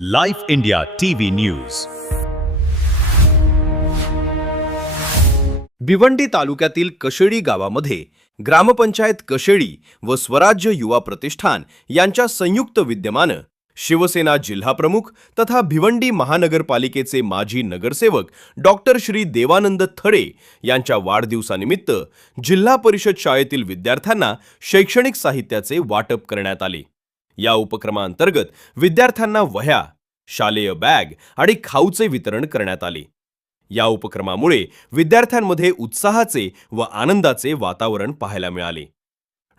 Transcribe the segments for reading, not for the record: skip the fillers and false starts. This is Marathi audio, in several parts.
Life India TV news. Bhiwandi तालुक्यातील कशेळी गावामध्ये ग्रामपंचायत कशेळी व स्वराज्य युवा प्रतिष्ठान यांच्या संयुक्त विद्यमानं शिवसेना जिल्हाप्रमुख तथा भिवंडी महानगरपालिकेचे माजी नगरसेवक डॉक्टर श्री देवानंद थडे यांच्या वाढदिवसानिमित्त जिल्हा परिषद शाळेतील विद्यार्थ्यांना शैक्षणिक साहित्याचे वाटप करण्यात आले. या उपक्रमांतर्गत विद्यार्थ्यांना वह्या, शालेय बॅग आणि खाऊचे वितरण करण्यात आले. या उपक्रमामुळे विद्यार्थ्यांमध्ये उत्साहाचे व आनंदाचे वातावरण पाहायला मिळाले.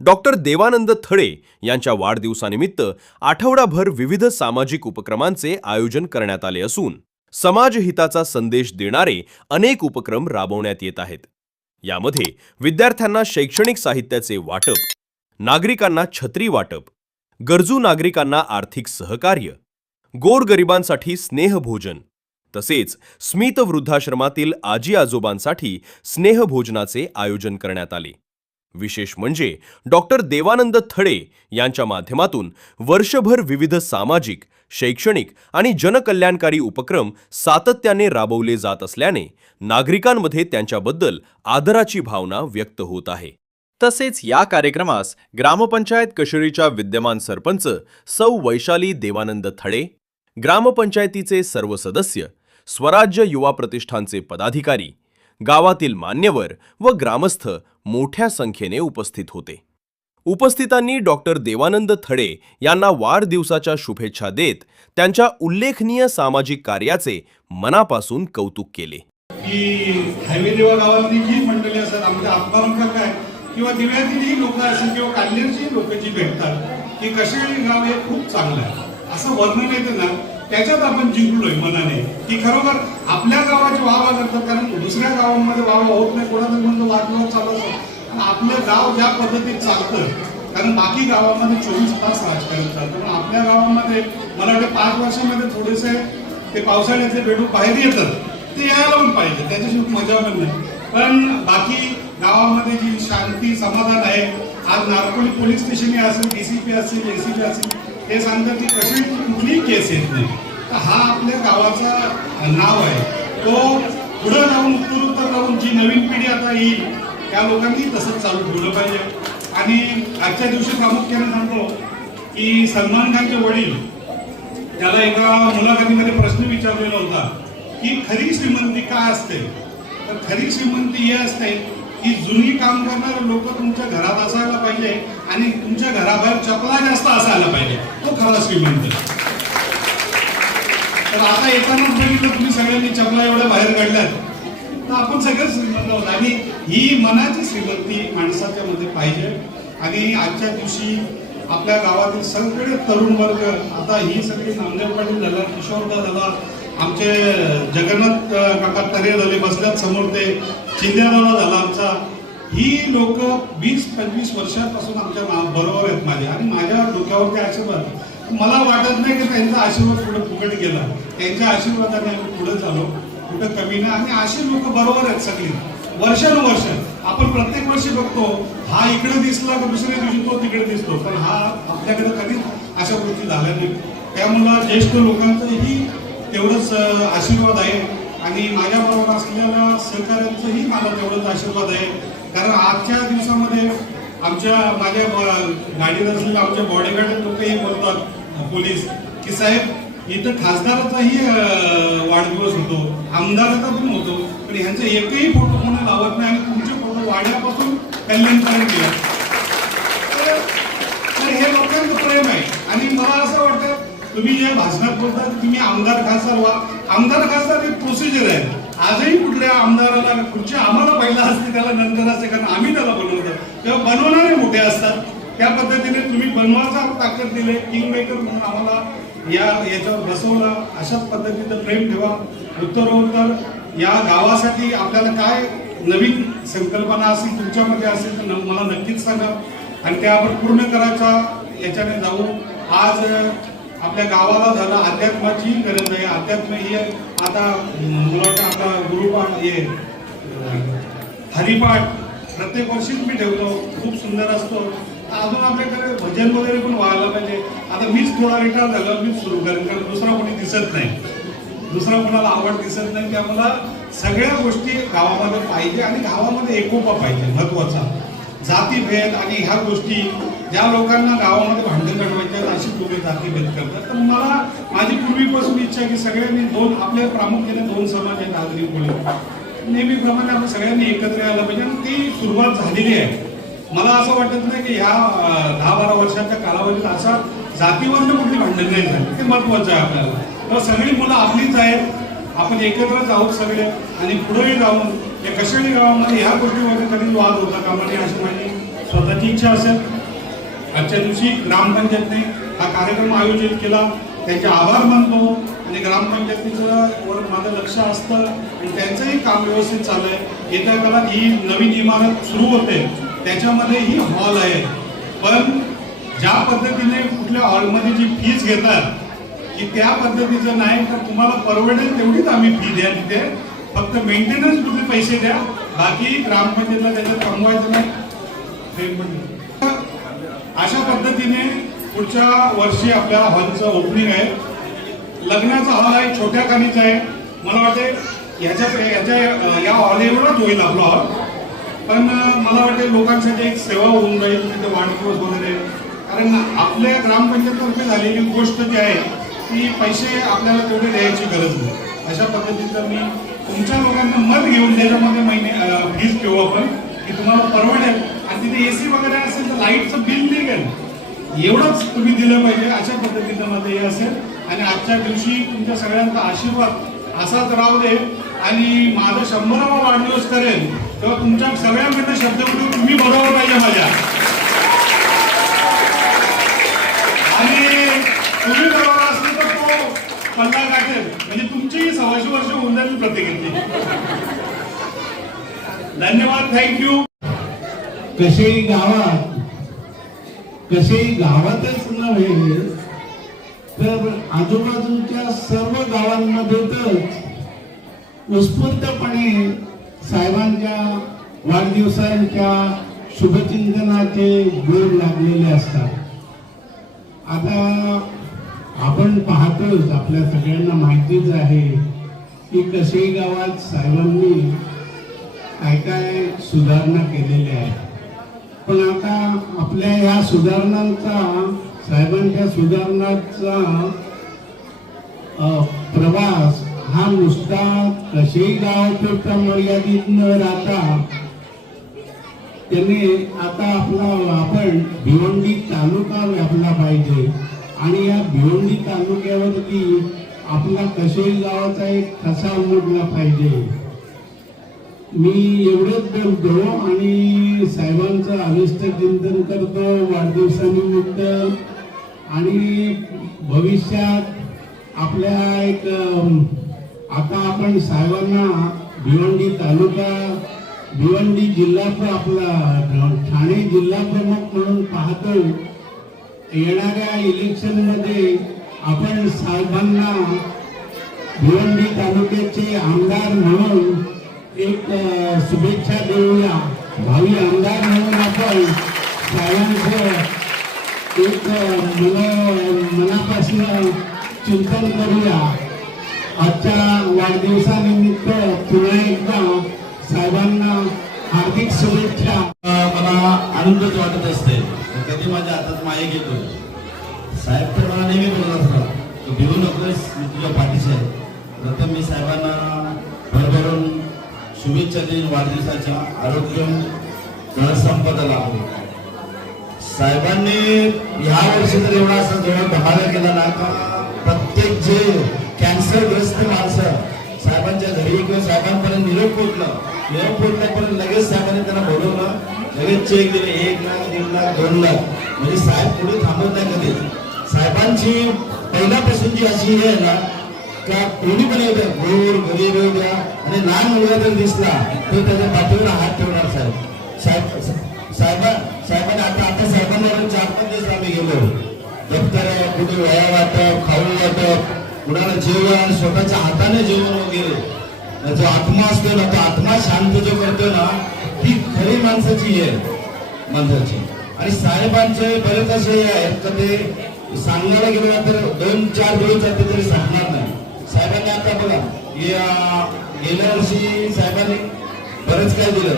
डॉक्टर देवानंद थडे यांच्या वाढदिवसानिमित्त आठवडाभर विविध सामाजिक उपक्रमांचे आयोजन करण्यात आले असून समाजहिताचा संदेश देणारे अनेक उपक्रम राबवण्यात येत आहेत. यामध्ये विद्यार्थ्यांना शैक्षणिक साहित्याचे वाटप, नागरिकांना छत्री वाटप, गरजू नागरिकांना आर्थिक सहकार्य, गोरगरिबांसाठी स्नेहभोजन तसेच स्मित वृद्धाश्रमातील आजी आजोबांसाठी स्नेहभोजनाचे आयोजन करण्यात आले. विशेष म्हणजे डॉक्टर देवानंद थडे यांच्या माध्यमातून वर्षभर विविध सामाजिक, शैक्षणिक आणि जनकल्याणकारी उपक्रम सातत्याने राबवले जात असल्याने नागरिकांमध्ये त्यांच्याबद्दल आदराची भावना व्यक्त होत आहे. तसेच या कार्यक्रमास ग्रामपंचायत कशेळीच्या विद्यमान सरपंच सौ वैशाली देवानंद थडे, ग्रामपंचायतीचे सर्व सदस्य, स्वराज्य युवा प्रतिष्ठानचे पदाधिकारी, गावातील मान्यवर व ग्रामस्थ मोठ्या संख्येने उपस्थित होते. उपस्थितांनी डॉक्टर देवानंद थडे यांना वाढदिवसाच्या शुभेच्छा देत त्यांच्या उल्लेखनीय सामाजिक कार्याचे मनापासून कौतुक केले. की हायवेदेवा गावातली जी मंडळी असतात, आमच्या आत्मावंत काय किंवा दिव्यातील जी लोक असतील किंवा काल्हेरची लोक जी भेटतात की कशेळी गाव हे खूप चांगलं आहे असं वर्णन येते ना, त्याच्यात आपण जिंकलोय मनाने की खरोखर आपल्या गावाची वाहवा करतात. कारण दुसऱ्या गावांमध्ये वाहवा होत नाही, कोणाचं म्हणतो वादविवाद चालू असतो. आणि आपलं गाव ज्या पद्धतीत चालतं, कारण बाकी गावामध्ये 24 तास राजकारण चालतं, पण आपल्या गावामध्ये मला वाटतं 5 वर्षामध्ये थोडेसे ते पावसाळ्याचे बेडूक बाहेर येतात, ते यायला पण पाहिजे, त्याच्याशी मजा पण नाही. पण बाकी गावामध्ये जी शांती समाधान आहे, आज नारकोली पोलीस स्टेशन असेल, डीसीपी असेल, एसीपी असेल, हे सांगतात की कशी कुठलीही केस येत नाही. तर हा आपल्या गावाचा नाव आहे. तो पुढे जाऊन उत्तरोत्तर जाऊन जी नवीन पिढी आता येईल त्या लोकांनी तसंच चालू ठेवलं पाहिजे. आणि आजच्या दिवशी प्रामुख्याने सांगतो की सलमान खानचे वडील, त्याला एका मुलाखतीमध्ये प्रश्न विचारलेला होता की खरी श्रीमंती काय असते. तर खरी श्रीमंती ही असते की जुनी काम करणारे लोक तुमच्या घरात असायला पाहिजे आणि तुमच्या घराबाहेर चपला जास्त असायला पाहिजे, तो खरा श्रीमंत. तर आता येताना बघितलं तुम्ही सगळ्यांनी चपला एवढ्या बाहेर काढल्यात, तर आपण सगळेच श्रीमंत आहोत. आणि ही मनाची श्रीमंती माणसाच्या मध्ये पाहिजे. आणि आजच्या दिवशी आपल्या गावातील सगळे तरुण वर्ग, आता ही सगळी नामदेव पाटील झाला, किशोरदा झाला, आमचे जगन्नाथ काका तरे झाले बसल्यात समोर, ते चिंध्यादादा झाला आमचा, ही लोक 20-25 वर्षांपासून आमच्या बरोबर आहेत माझ्या. आणि माझ्या डोक्यावरती आशीर्वाद, मला वाटत नाही की त्यांचा आशीर्वाद पुढे फुकट गेला. त्यांच्या आशीर्वादाने आम्ही पुढे झालो, कुठं कमी नाही. आणि अशी लोक बरोबर आहेत सगळी, वर्षानुवर्ष. आपण प्रत्येक वर्षी बघतो हा इकडे दिसला की दुसऱ्या दिवशी तो तिकडे दिसतो, पण हा आपल्याकडे कधीच अशा गोष्टी झाल्या नाही. त्यामुळं ज्येष्ठ लोकांचंही तेवढंच आशीर्वाद आहे आणि माझ्याबरोबर असलेल्या सहकाऱ्यांचंही मला तेवढंच आशीर्वाद आहे. कारण आजच्या दिवसामध्ये माझ्या गाडीवर असलेले आमचे बॉडीगार्ड लोकही बोलतात पोलीस की साहेब इथं खासदाराचाही वाढदिवस होतो, आमदाराचा पण होतो, पण ह्यांचे एकही फोटो कोणी लावत नाही आणि तुमचे फोटो वाड्यापासून कल्याणपर्यंत गेला. तर हे लोकांचं प्रेम आहे. आणि मला असं वाटतं तुम्ही जे भाषणात बोलता तुम्ही आमदार खासदार व्हा, आमदार खासदार एक प्रोसिजर आहे. आजही कुठल्या आमदाराला खुर्ची आम्हाला पहिला असते, त्याला नंतर असते, कारण आम्ही त्याला बनवतो तेव्हा बनवणारे मोठे असतात. त्या पद्धतीने तुम्ही बनवायचा ताकद दिले, किंग मेकर म्हणून आम्हाला याच्यावर बसवलं. अशाच पद्धतीचं प्रेम ठेवा. उत्तरोत्तर या गावासाठी आपल्याला काय नवीन संकल्पना असतील तुमच्यामध्ये असेल तर मला नक्कीच सांगा आणि त्या आपण पूर्ण करायचा याच्याने जाऊ. आज आपल्या गावाला झालं अध्यात्माची गरज आहे. अध्यात्म ही आता मला वाटतं आपला गुरुपाठ हे हरिपाठ प्रत्येक वर्षीच मी ठेवतो, खूप सुंदर असतो. अजून आपल्याकडे भजन वगैरे पण व्हायला पाहिजे. आता मीच थोडा रिटायर झालो, मीच सुरू करेन, कारण दुसरा कोणी दिसत नाही, दुसरा कोणाला आवड दिसत नाही. त्यामुळे सगळ्या गोष्टी गावामध्ये पाहिजे आणि गावामध्ये एकोपा पाहिजे महत्वाचा. जातीभेद आणि ह्या गोष्टी ज्या लोकांना गावामध्ये भांडण घडवायचे अशी तुम्ही जातीभेद करतात. तर मला माझी पूर्वीपासून इच्छा आहे की सगळ्यांनी आपल्या प्रामुख्याने 2 समाज आहेत, आगरी कोळी. नेहमीप्रमाणे आपण सगळ्यांनी एकत्र यायला पाहिजे आणि ती सुरुवात झालेली आहे. मला असं वाटत नाही की ह्या 10-12 वर्षाच्या कालावधीत असा जातीवरनं कुठली भांडण नाही झाली. ते महत्वाचं आहे आपल्याला. तर सगळी मुलं आपलीच आहेत, आपण एकत्रच आहोत सगळे आणि पुढेही जाऊन या कशेळी गावामध्ये ह्या गोष्टीमध्ये कधी वाद होता कामा नये अशी माझी स्वतःची इच्छा असेल. आजच्या दिवशी ग्रामपंचायतने हा कार्यक्रम आयोजित केला, त्यांचे आभार मानतो आणि ग्रामपंचायतीचं वर माझं लक्ष असतं आणि त्यांचंही काम व्यवस्थित चालू आहे. येत्या काळात ही नवीन इमारत सुरू होते, त्याच्यामध्ये ही हॉल आहे. पण ज्या पद्धतीने कुठल्या हॉलमध्ये जी फीज घेतात की त्या पद्धतीचं नाही, तर तुम्हाला परवडेल तेवढीच आम्ही फी द्या तिथे, फक्त मेंटेनन्स कुठले पैसे द्या, बाकी ग्रामपंचायतला त्याच्यात कमवायचं नाही. अशा पद्धतीने पुढच्या वर्षी आपल्या हॉलचं ओपनिंग आहे. लग्नाचा हॉल आहे, छोट्या खाणीचा आहे. मला वाटते या हॉल एवढाच होईल आपला हॉल, पण मला वाटते लोकांसाठी एक सेवा होऊन जाईल तिथे वाढदिवस वगैरे. कारण आपल्या ग्रामपंचायततर्फे झालेली गोष्ट जी आहे की पैसे आपल्याला तेवढे द्यायची गरज नाही. अशा पद्धतीचं मी तुमच्या लोकांना मत घेऊन त्याच्यामध्ये महिने फीज ठेवू आपण की तुम्हाला परवडेल आणि तिथे AC वगैरे असेल तर लाईटचं बिल निघेल, एवढंच तुम्ही दिलं पाहिजे. अशा पद्धतीनं मध्ये हे असेल आणि आजच्या दिवशी तुमच्या सगळ्यांचा आशीर्वाद असाच राहू दे. आणि माझा 100वा वाढदिवस करेल तेव्हा तुमच्या सगळ्यांकडनं शब्द म्हणून तुम्ही बरोबर पाहिजे माझ्या, आणि तुम्ही बरोबर असले तर तो पल्ला गाठेल, म्हणजे तुमचीही 100 वर्ष होऊन जाईल प्रत्येकाची. धन्यवाद, थँक्यू. कशेही गावातच नव्हे तर आजूबाजूच्या सर्व गावांमध्ये तर उत्स्फूर्तपणे साहेबांच्या वाढदिवसांच्या शुभचिंतनाचे जोर लागलेले असतात. आता आपण पाहतोच, आपल्या सगळ्यांना माहितीच आहे की कशेही गावात साहेबांनी काय काय सुधारणा केलेल्या आहेत. पण आता आपल्या या सुधारणांचा, साहेबांच्या सुधारणांचा प्रवास हा नुसता कशेही गावापुरता मर्यादित न राहता त्यांनी आता आपण भिवंडी तालुका व्यापला पाहिजे आणि या भिवंडी तालुक्यावरती आपला कशेही गावाचा एक ठसा उमटला पाहिजे. मी एवढंच बोलतो आणि साहेबांचं अभिष्ट चिंतन करतो वाढदिवसानिमित्त. आणि भविष्यात आपल्या एक आता आपण साहेबांना भिवंडी तालुका, भिवंडी जिल्हा आपला ठाणे जिल्हा प्रमुख म्हणून पाहतो. येणाऱ्या इलेक्शन मध्ये आपण साहेबांना भिवंडी तालुक्याचे आमदार म्हणून एक शुभेच्छा देऊया. भावी आमदार म्हणून आपण साहेबांचं एक मनापासून चिंतन करूया. आजच्या वाढदिवसानिमित्त पुन्हा एकदा साहेबांना हार्दिक शुभेच्छा. मला आनंदच वाटत असते कधी माझ्या हातात माईक येतो. साहेब तर मला नेहमी बोलत असतात तू भिवू नकोस, मी तुझ्या पाठीशी आहे. प्रथम मी साहेबांना भरभरून शुभेच्छा देईन वाढदिवसाच्या. आरोग्य धनसंपदा लाभो. साहेबांनी या वर्षी तर एवढा असा जेव्हा धमाला केला ना का प्रत्येक जे कॅन्सरग्रस्त माणसं साहेबांच्या घरी किंवा साहेबांपर्यंत निरोप पोहोचल्यापर्यंत लगेच साहेबांनी त्यांना बोलवलं, लगेच चेक दिले. 1 लाख, 1.5 लाख, 2 लाख. म्हणजे साहेब पुढे थांबत नाही कधी. साहेबांची पहिल्यापासून जी अशी हे आहे ना का कोणी पण येऊ द्या, गोर गरीब येऊ द्या आणि लहान मुलगा जर दिसला तर त्याच्या पाठीवर हात ठेवणार साहेबांनी आता साहेबांना 4-5 दिवस आम्ही गेलो. दप्तर कुठे वया वाटप, खाऊ वाटप, कुणाला जेवण, स्वतःच्या हाताने जेवण वगैरे. जो आत्मा असतो ना, तो आत्मा शांत जो करतो ना, ती खरी माणसाची आहे माणसाची. आणि साहेबांचे बरेच असे आहेत का ते सांगायला गेलं तर 2-4 दिवस जाते तरी सांगणार नाही. साहेबांनी आता बघा गेल्या वर्षी साहेबांनी बरेच काय दिलं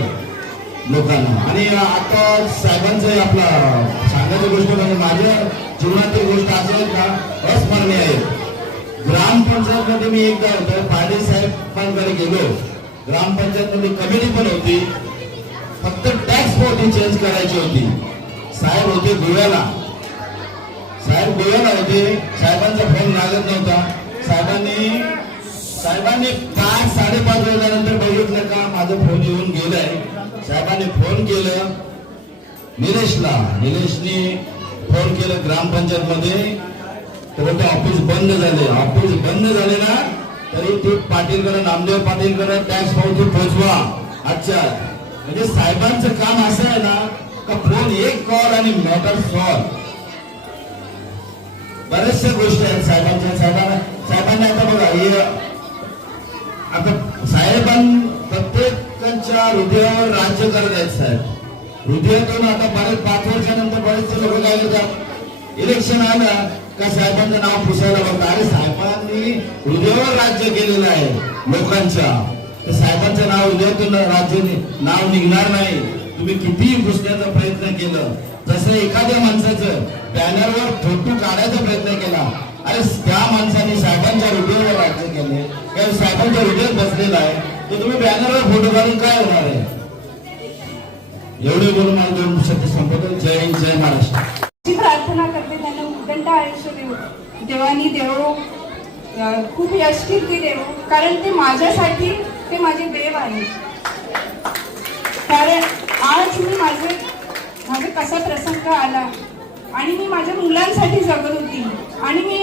लोकांना, आणि आता साहेबांचं आपला सांगायची गोष्ट म्हणजे माझ्या जीवनातील गोष्ट असेल का अस्मरणीय आहे. ग्रामपंचायत मध्ये मी एकदा होतो, पाटील साहेबांकडे गेलो. ग्रामपंचायत मध्ये कमिटी पण होती, फक्त टॅक्स पावती चेंज करायची होती. साहेब होते गोव्याला, होते. साहेबांचा फोन लागत नव्हता. साहेबांनी 5-5:30 वाजल्यानंतर बघितलं का माझा फोन येऊन गेलाय. साहेबांनी फोन केलं निलेशने फोन केलं ग्रामपंचायत मध्ये, तर ते ऑफिस बंद झाले ना, तरी ते पाटीलकडे, नामदेव पाटीलकडे टॅक्स पावती पोहोचवा. अच्छा, म्हणजे साहेबांचं काम असं आहे ना का फोन एक कॉल आणि मॅटर सॉल्व. बऱ्याचशा गोष्टी आहेत साहेबांनी आता बघा हे आता प्रत्येकाच्या हृदयावर राज्य करत आहेत साहेब. हृदयातून आता बरेच 5 वर्षानंतर बरेचसे लोक काय करतात, इलेक्शन आलं का साहेबांचं नाव पुसायला बघतात. अरे साहेबांनी हृदयावर राज्य केलेलं आहे लोकांच्या, तर साहेबांचं नाव हृदयातून नाव निघणार नाही. तुम्ही कितीही पुसण्याचा प्रयत्न केलं, जसं एखाद्या माणसाचं बॅनरवर फोटो काढायचा प्रयत्न केला, अरे त्या माणसाने साहेबांच्या हृदयावर राज्य केले, कारण साहेबांच्या हृदयात बसलेला आहे, तर तुम्ही बॅनरवर फोटो काढून काय होणार आहे. एवढे बोलून मला 2 शब्द संपवतो. जय हिंद, जय महाराष्ट्र. प्रार्थना करते त्यांना उदंड आयुष्य देव, देवानी देवो, खूप यश कीर्ती देव, कारण ते माझ्यासाठी ते माझे देव आहे. कारण आज मी माझे कसा प्रसंग आला आणि मी माझ्या मुलांसाठी जगत होती, आणि मी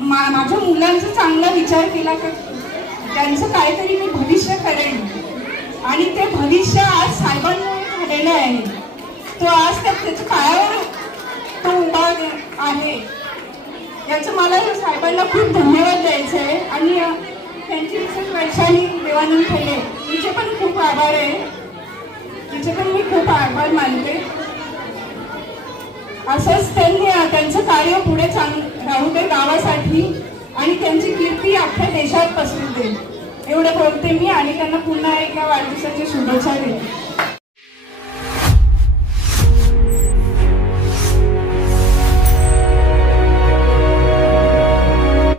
माझ्या मुलांचा चांगला विचार केला की त्यांचं काहीतरी मी भविष्य करेन, आणि ते भविष्य आज साहेबांमुळे झालेलं आहे. तो आज त्याच्या पायावर तो उभा आहे. याचं मला साहेबांना खूप धन्यवाद द्यायचे आहे, आणि त्यांची विशेष वैशाली देवानंद खेले तिचे पण खूप आभार आहे. तिचे पण मी खूप आभार मानते. असंच त्यांनी त्यांचं कार्य पुढे राहू दे गावासाठी, आणि त्यांची कीर्ती अख्ख्या देशात पसरू दे. एवढं बोलते मी, आणि त्यांना पुन्हा एकदा वाढदिवसाच्या शुभेच्छा देते.